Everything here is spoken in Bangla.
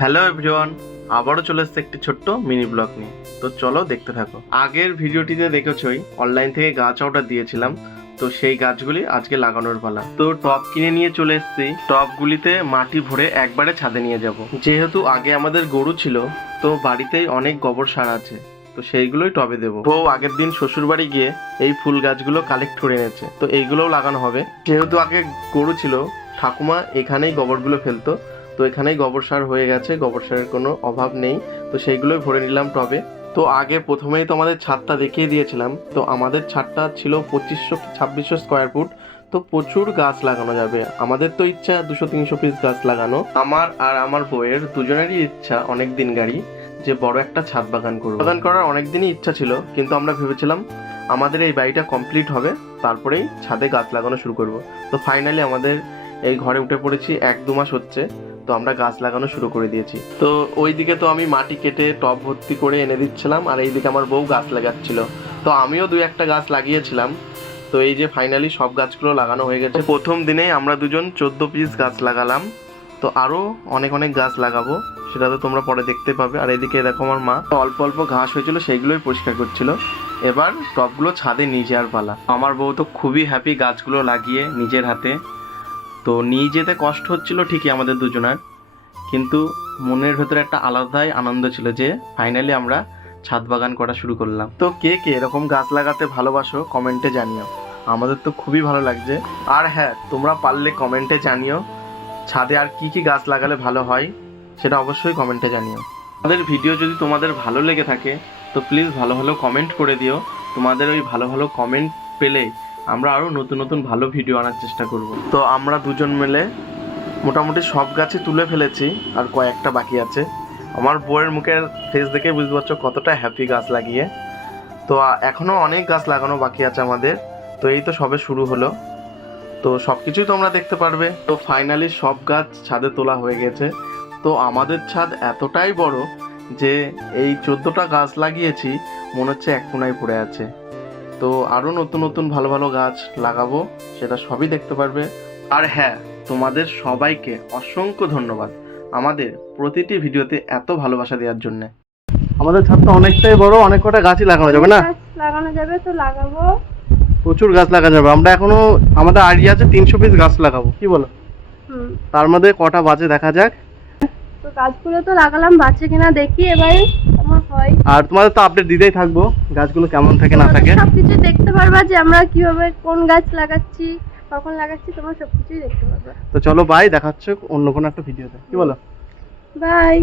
হ্যালো এভরিওয়ান, আবারও চলে এসেছে একটি ছোট্ট মিনি ব্লগ নিয়ে। তো চলো দেখতে থাকো। আগের ভিডিওটিতে দেখেছই অনলাইন থেকে গাছ অর্ডার দিয়েছিলাম, তো সেই গাছগুলি আজকে লাগানোর পালা। তো টব কিনে নিয়ে চলে এসেছি, টবগুলিতে মাটি ভরে একবারে ছাদে নিয়ে যাব। যেহেতু আগে আমাদের গরু ছিল, তো বাড়িতেই অনেক গোবর সার আছে, তো সেইগুলোই টবে দেবো। বউ আগের দিন শ্বশুর বাড়ি গিয়ে এই ফুল গাছগুলো কালেক্ট করে এনেছে, তো এইগুলোও লাগানো হবে। যেহেতু আগে গরু ছিল, ঠাকুমা এখানেই গোবরগুলো ফেলতো, তো এখানেই গোবর সার হয়ে গেছে, গোবর সারের কোনো অভাব নেই। তো সেইগুলোই ভরে নিলাম টবে। তো আগে প্রথমেই তো আমাদের ছাদটা দেখিয়ে দিয়েছিলাম। তো আমাদের ছাদটা ছিল 2500-2600 স্কোয়ার ফুট। তো প্রচুর গাছ লাগানো যাবে। আমাদের তো ইচ্ছা 200-300 পিস গাছ লাগানো। আমার আর আমার বউয়ের দুজনেরই ইচ্ছা অনেক দিন গাড়ি যে বড় একটা ছাদ বাগান করব। বাগান করার অনেক দিনই ইচ্ছা ছিল, কিন্তু আমরা ভেবেছিলাম আমাদের এই বাড়িটা কমপ্লিট হবে, তারপরেই ছাদে গাছ লাগানো শুরু করব। তো ফাইনালি আমাদের এই ঘরে উঠে পড়েছি, 1-2 মাস হচ্ছে। তো আমরা গাছ লাগানো শুরু করে দিয়েছি। তো ওইদিকে তো আমি মাটি কেটে টব ভর্তি করে এনে দিচ্ছিলাম, আর এইদিকে আমার বউ গাছ লাগাচ্ছিল। তো আমিও 2-1টা গাছ লাগিয়েছিলাম। তো এই যে ফাইনালি সব গাছগুলো লাগানো হয়ে গেছে। প্রথম দিনেই আমরা দুজন 14 পিস গাছ লাগালাম। তো আরও অনেক অনেক গাছ লাগাবো, সেটা তো তোমরা পরে দেখতে পাবে। আর এদিকে দেখো আমার মা অল্প অল্প ঘাস হয়েছিল, সেইগুলোই পরিষ্কার করছিল। এবার টবগুলো ছাদে নিয়ে যাওয়ার পালা। আমার বউ তো খুবই হ্যাপি গাছগুলো লাগিয়ে নিজের হাতে। তো নিয়ে যেতে কষ্ট হচ্ছিল ঠিকই আমাদের দুজনের, কিন্তু মনের ভেতরে একটা আলাদাই আনন্দ ছিল যে ফাইনালি আমরা ছাদ বাগান করা শুরু করলাম। তো কে কে এরকম গাছ লাগাতে ভালোবাসো কমেন্টে জানিও, আমাদের তো খুবই ভালো লাগছে। আর হ্যাঁ, তোমরা পারলে কমেন্টে জানিও ছাদে আর কি কি গাছ লাগালে ভালো হয়, সেটা অবশ্যই কমেন্টে জানিও। আমাদের ভিডিও যদি তোমাদের ভালো লেগে থাকে তো প্লিজ ভালো ভালো কমেন্ট করে দিও। তোমাদের ওই ভালো ভালো কমেন্ট পেলে আমরা আরও নতুন নতুন ভালো ভিডিও আনার চেষ্টা করব। তো আমরা দুজন মিলে মোটামুটি সব গাছই তুলে ফেলেছি, আর কয়েকটা বাকি আছে। আমার বউয়ের মুখের ফেস দেখে বুঝতে পারছো কতটা হ্যাপি গাছ লাগিয়ে। তো এখনও অনেক গাছ লাগানো বাকি আছে আমাদের। তো এই তো সবে শুরু হলো, তো সব কিছুই তোমরা দেখতে পারবে। তো ফাইনালি সব গাছ ছাদে তোলা হয়ে গেছে। তো আমাদের ছাদ এতটাই বড় যে এই 14টা গাছ লাগিয়েছি মনে হচ্ছে এক কোনায় পড়ে আছে। তো আরও নতুন নতুন ভালো ভালো গাছ লাগাবো, সেটা সবই দেখতে পারবে। আর হ্যাঁ, তোমাদের সবাইকে অসংখ্য ধন্যবাদ আমাদের প্রতিটি ভিডিওতে এত ভালোবাসা দেওয়ার জন্য। আমাদের ছাদটা অনেকটাই বড়, অনেক কটা গাছই লাগানো যাবে না? লাগানো যাবে, তো লাগাবো। প্রচুর গাছ লাগানো যাবে। আমরা এখনো আমাদের আইডিয়া আছে 300 পিস গাছ লাগাবো, কি বলো? তার মধ্যে কটা বাজে দেখা যাক। তো গাছগুলো তো লাগালাম, বাঁচে কিনা দেখি এবারে কেমন হয়। আর তোমাদের তো আপডেট দিতেই থাকবো গাছগুলো কেমন থাকে না থাকে। সবকিছু দেখতে পারবা যে আমরা কিভাবে কোন গাছ লাগাচ্ছি, কখন লাগাচ্ছি, তোমরা সবকিছুই দেখতে পারবে। তো চলো বাই, দেখা হচ্ছে অন্য কোনো একটা ভিডিওতে, কি বলো? বাই।